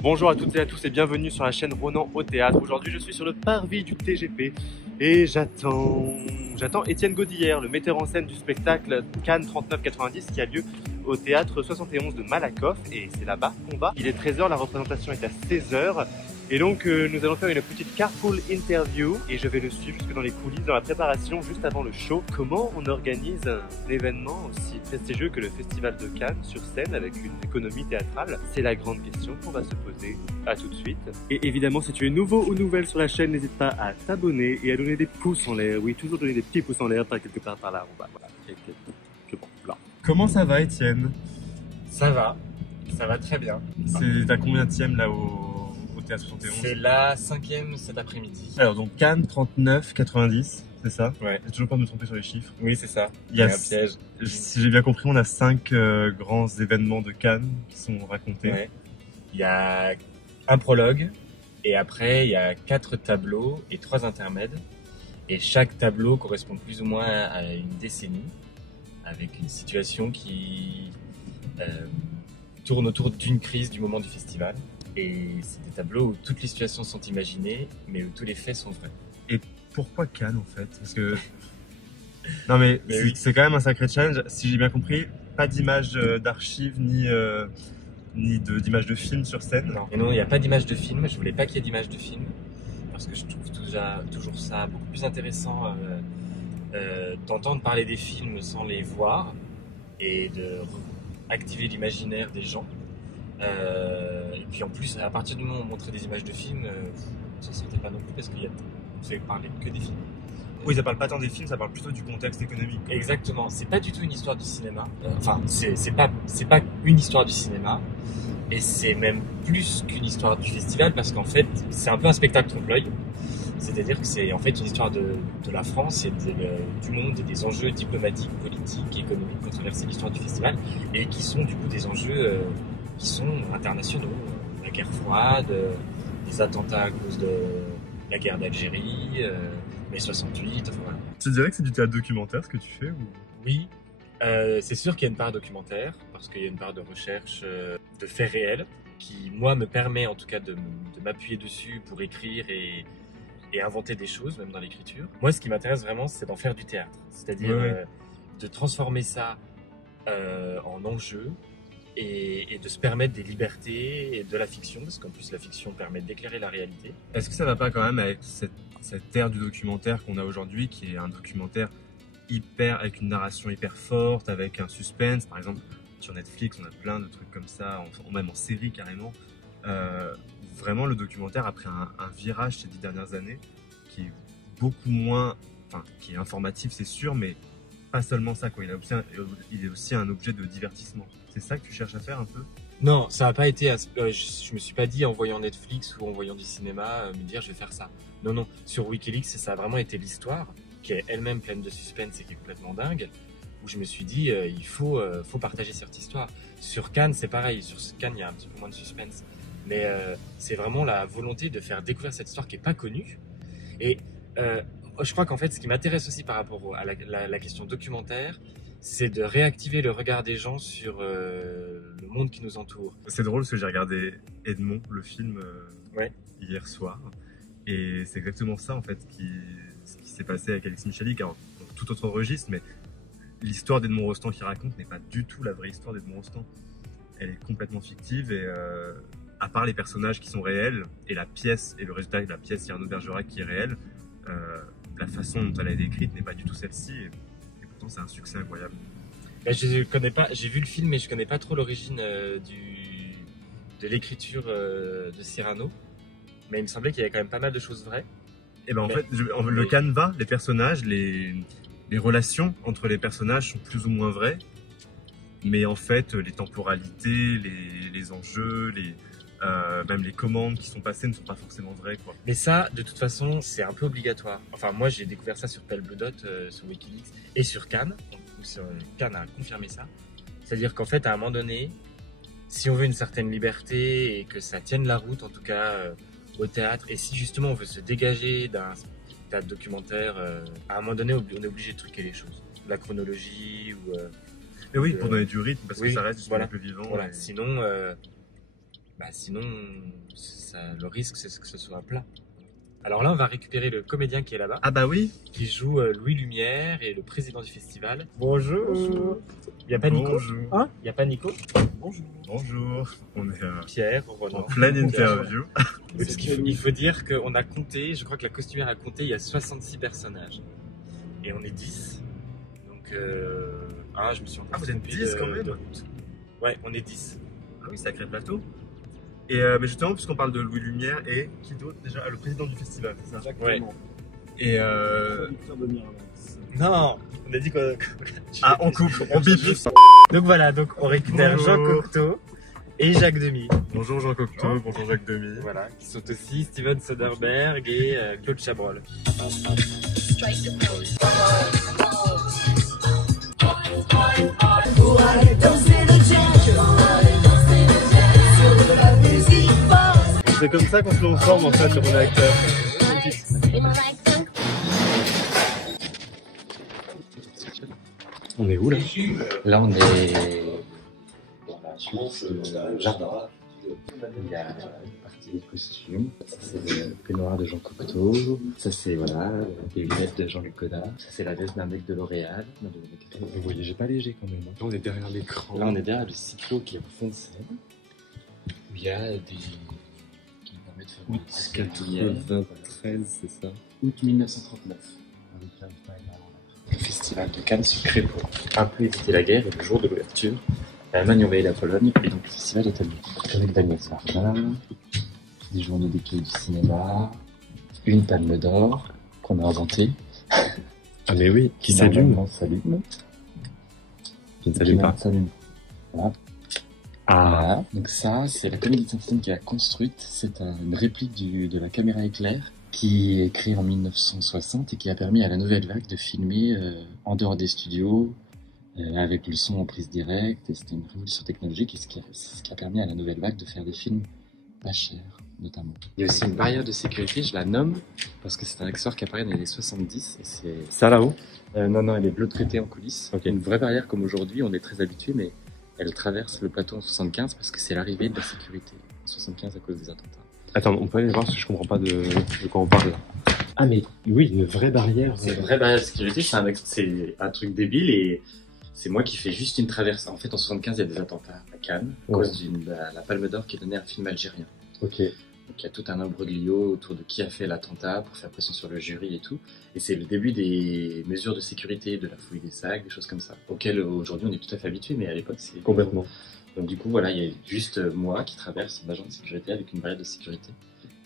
Bonjour à toutes et à tous et bienvenue sur la chaîne Ronan au théâtre. Aujourd'hui je suis sur le parvis du TGP et j'attends Étienne Godillère, le metteur en scène du spectacle Cannes 3990 qui a lieu au théâtre 71 de Malakoff, et c'est là-bas qu'on va. Il est 13h, la représentation est à 16h. Et donc nous allons faire une petite carpool interview et je vais le suivre jusque dans les coulisses, dans la préparation juste avant le show. Comment on organise un événement aussi prestigieux que le Festival de Cannes sur scène avec une économie théâtrale? C'est la grande question qu'on va se poser. À tout de suite. Et évidemment, si tu es nouveau ou nouvelle sur la chaîne, n'hésite pas à t'abonner et à donner des pouces en l'air. Oui, toujours donner des petits pouces en l'air, pas quelque part par là. On va, voilà. Comment ça va, Étienne? Ça va très bien. C'est à combienième là au théâtre 71? C'est la 5e cet après-midi. Alors donc Cannes 3990, c'est ça? Ouais. J'ai toujours peur de me tromper sur les chiffres. Oui, c'est ça. Il y a un piège. Si j'ai bien compris, on a 5 grands événements de Cannes qui sont racontés. Ouais. Il y a un prologue et après il y a 4 tableaux et 3 intermèdes. Et chaque tableau correspond plus ou moins à une décennie avec une situation qui tourne autour d'une crise du moment du festival. Et c'est des tableaux où toutes les situations sont imaginées, mais où tous les faits sont vrais. Et pourquoi Cannes en fait? Parce que non mais oui. C'est quand même un sacré challenge. Si j'ai bien compris, pas d'images d'archives ni d'images de films sur scène. Non, et non, il n'y a pas d'image de film. Je voulais pas qu'il y ait d'image de film parce que je trouve toujours ça beaucoup plus intéressant d'entendre parler des films sans les voir et de activer l'imaginaire des gens. Et puis en plus, à partir du moment où on montrait des images de films, ça se sentait pas non plus parce qu'il y a fait parler que des films. Oui, ça parle pas tant des films, ça parle plutôt du contexte économique. Exactement. C'est pas du tout une histoire du cinéma. Enfin, c'est pas une histoire du cinéma. Et c'est même plus qu'une histoire du festival parce qu'en fait, c'est un peu un spectacle trompe-l'œil. C'est-à-dire que c'est en fait une histoire de la France et du monde et des enjeux diplomatiques, politiques, économiques qui ont traversé l'histoire du festival et qui sont du coup des enjeux qui sont internationaux. La guerre froide, les attentats à cause de la guerre d'Algérie, mai 68, enfin voilà. Tu dirais que c'est du théâtre documentaire ce que tu fais ou... Oui, c'est sûr qu'il y a une part documentaire, parce qu'il y a une part de recherche de faits réels, qui moi me permet en tout cas de m'appuyer dessus pour écrire et inventer des choses, même dans l'écriture. Moi ce qui m'intéresse vraiment c'est d'en faire du théâtre, c'est-à-dire de transformer ça en enjeu, et de se permettre des libertés et de la fiction, parce qu'en plus la fiction permet d'éclairer la réalité. Est-ce que ça va pas quand même avec cette ère du documentaire qu'on a aujourd'hui, qui est un documentaire avec une narration hyper forte, avec un suspense? Par exemple, sur Netflix, on a plein de trucs comme ça, même en série carrément. Vraiment, le documentaire a pris un virage ces 10 dernières années, qui est beaucoup moins, enfin, qui est informatif, c'est sûr, mais pas seulement ça, quoi. Il est aussi un objet de divertissement. C'est ça que tu cherches à faire un peu? Non, ça n'a pas été. Je me suis pas dit en voyant Netflix ou en voyant du cinéma me dire je vais faire ça. Non, non. Sur Wikileaks, ça a vraiment été l'histoire qui est elle-même pleine de suspense et qui est complètement dingue. Où je me suis dit il faut partager cette histoire. Sur Cannes, c'est pareil. Sur Cannes, il y a un petit peu moins de suspense, mais c'est vraiment la volonté de faire découvrir cette histoire qui est pas connue. Et je crois qu'en fait, ce qui m'intéresse aussi par rapport à la question documentaire, c'est de réactiver le regard des gens sur le monde qui nous entoure. C'est drôle parce que j'ai regardé Edmond, le film, hier soir. Et c'est exactement ça, en fait, ce qui s'est passé avec Alexis Michalik. Alors, dans tout autre registre, mais l'histoire d'Edmond Rostand qu'il raconte n'est pas du tout la vraie histoire d'Edmond Rostand. Elle est complètement fictive et à part les personnages qui sont réels et la pièce, et le résultat de la pièce Cyrano de Bergerac qui est réel, la façon dont elle a été écrite n'est pas du tout celle-ci. Et pourtant, c'est un succès incroyable. Je connais pas, j'ai vu le film, mais je connais pas trop l'origine de l'écriture de Cyrano. Mais il me semblait qu'il y avait quand même pas mal de choses vraies. Et ben en fait, le canevas, les personnages, les relations entre les personnages sont plus ou moins vraies. Mais en fait, les temporalités, les enjeux, même les commandes qui sont passées ne sont pas forcément vraies, quoi. Mais ça, de toute façon, c'est un peu obligatoire. Enfin, moi, j'ai découvert ça sur Pale Blue Dot, sur Wikileaks, et sur Cannes. Cannes a confirmé ça. C'est-à-dire qu'en fait, à un moment donné, si on veut une certaine liberté et que ça tienne la route, en tout cas au théâtre, et si justement on veut se dégager d'un théâtre documentaire, à un moment donné, on est obligé de truquer les choses. La chronologie ou Mais oui, Donc, pour donner du rythme, parce oui, que ça reste du voilà. spectacle vivant. Voilà. Et- Sinon, le risque, c'est que ce soit plat. Alors là, on va récupérer le comédien qui est là-bas, Ah bah oui. qui joue Louis Lumière et le président du festival. Bonjour. Il n'y a pas Nico. Bonjour. Hein? Il n'y a pas Nico. Bonjour. Bonjour. On est Pierre, en Roland. pleine interview. Oui, parce il faut dire qu'on a compté, je crois que la costumière a compté, il y a 66 personnages. Et on est 10. Donc, je me suis encore vous êtes trompé 10 quand même de route. Ouais, on est 10. Ah oui, sacré plateau. Et mais justement, puisqu'on parle de Louis Lumière et qui d'autre déjà? Ah, le président du festival, c'est ça? Exactement. Et Non, on a dit qu'on... Ah, on coupe, on bip. Donc voilà, donc on récupère Jean Bonjour. Cocteau et Jacques Demy. Bonjour Jean Cocteau, bonjour Jacques Demy. Voilà, qui sont aussi Steven Soderbergh et Claude Chabrol. C'est comme ça qu'on se transforme en fait sur un acteur. On est où là? Là, on est dans la suite du jardin. Il y a une partie des costumes. Ça, c'est le peignoir de Jean Cocteau. Ça, c'est voilà, les lunettes de Jean-Luc Godard. Ça, c'est la veste d'un mec de L'Oréal. Vous voyez, j'ai pas léger quand même. On est derrière l'écran. Là, on est derrière le cyclo qui est au fond de scène. Où il y a des... qui nous permettent de faire une 93, c'est ça? Août 1939. Le festival de Cannes se crée pour un peu éviter la guerre et le jour de l'ouverture, l'Allemagne envahit la Pologne et donc le festival est annulé. Avec Agnès Varda, des journées d'école du cinéma, une palme d'or qu'on a inventée. Ah mais oui, qui normalement s'allume. Qui ne s'allume pas. S'allume. Voilà. Ah, Voilà. Donc ça, c'est la Comédie de Saint-Étienne qui l'a construite. C'est une réplique de la caméra éclair qui est créée en 1960 et qui a permis à la Nouvelle Vague de filmer en dehors des studios, avec le son en prise directe. Et c'était une révolution technologique et c'est ce qui a permis à la Nouvelle Vague de faire des films pas chers, notamment. Il y a aussi une barrière de sécurité, je la nomme, parce que c'est un accessoire qui apparaît dans les années 70 et c'est... ça là-haut? Non, elle est bleu traitée en coulisses. Ok. Une vraie barrière comme aujourd'hui, on est très habitué, mais elle traverse le plateau en 75 parce que c'est l'arrivée de la sécurité en 75 à cause des attentats. Attends, on peut aller voir parce que je comprends pas de quoi on parle là. Ah mais Oui, une vraie barrière. c'est une vraie barrière de sécurité, c'est un truc débile et c'est moi qui fais juste une traversée. En fait, en 75, il y a des attentats à Cannes à cause de la Palme d'Or qui est donnée à un film algérien. Ok. Donc il y a tout un imbroglio autour de qui a fait l'attentat pour faire pression sur le jury et tout. Et c'est le début des mesures de sécurité, de la fouille des sacs, des choses comme ça, auxquelles aujourd'hui on est tout à fait habitué, mais à l'époque c'est... Complètement. Donc du coup voilà, il y a juste moi qui traverse un agent de sécurité avec une barrière de sécurité,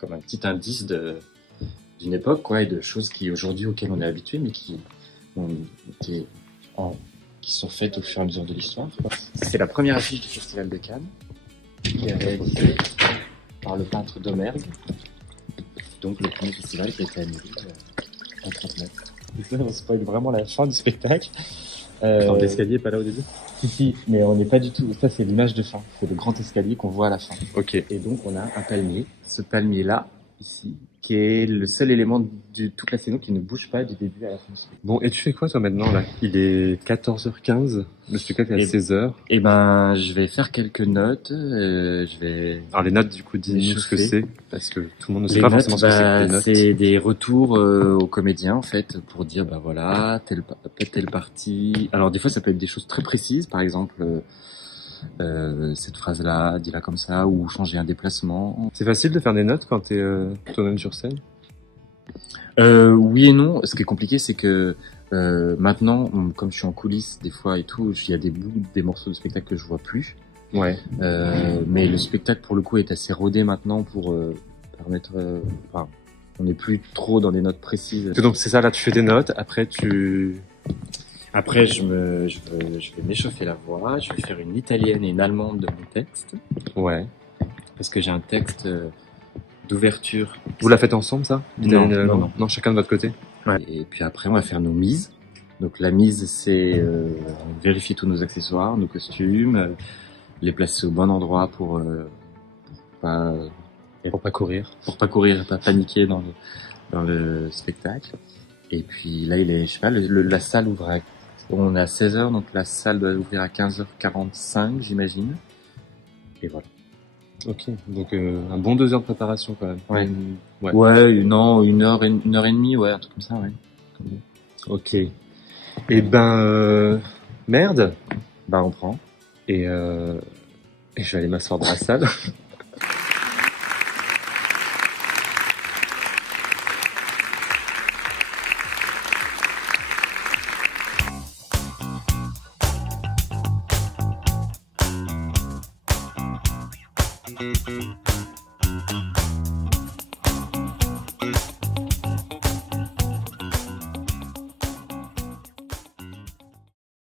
comme un petit indice d'une époque quoi, et de choses qui aujourd'hui auxquelles on est habitué, mais qui ont été qui sont faites au fur et à mesure de l'histoire. C'est la première affiche du Festival de Cannes, qui est réalisée par le peintre Domergue, donc le premier festival qui a été annulé en 1939. On spoil vraiment la fin du spectacle. L'escalier est pas là au début? Si, mais on n'est pas du tout. Ça, c'est l'image de fin. C'est le grand escalier qu'on voit à la fin. Ok. Et donc, on a un palmier. Ce palmier-là, ici, qui est le seul élément de toute la scène qui ne bouge pas du début à la fin. Bon, et tu fais quoi toi maintenant là? Il est 14h15, le spectacle est à 16h. Et ben, je vais faire quelques notes. Je vais. Alors les notes du coup, dis-nous ce que Chauffer. c'est, parce que tout le monde ne sait Les pas notes, forcément ce que c'est que des notes. c'est des retours aux comédiens en fait pour dire bah voilà telle partie. Alors des fois ça peut être des choses très précises, par exemple cette phrase-là, dis-la comme ça, ou changer un déplacement. C'est facile de faire des notes quand t'es toi-même sur scène? Oui et non. Ce qui est compliqué, c'est que maintenant, comme je suis en coulisses des fois et tout, il y a des bouts, des morceaux de spectacle que je vois plus. Ouais. Mais le spectacle pour le coup est assez rodé maintenant pour permettre. Enfin, on n'est plus trop dans des notes précises. Donc c'est ça, là tu fais des notes, après tu... Après, je vais m'échauffer la voix. Je vais faire une italienne et une allemande de mon texte Ouais. parce que j'ai un texte d'ouverture. Vous la faites ensemble ça? Non, Non, non. chacun de votre côté? Et puis après, on va faire nos mises. Donc la mise, c'est vérifier tous nos accessoires, nos costumes, les placer au bon endroit pour pas courir et pas paniquer dans le spectacle. Et puis là, je sais pas, la salle ouvre à On est à 16h, donc la salle doit ouvrir à 15h45, j'imagine. Et voilà. Ok, donc un bon 2 heures de préparation quand même. Ouais. Ouais. Ouais, non, une heure et demie, ouais, un truc comme ça, ouais. Ok. Et ben, merde. Bah, on prend. Et je vais aller m'asseoir dans la salle.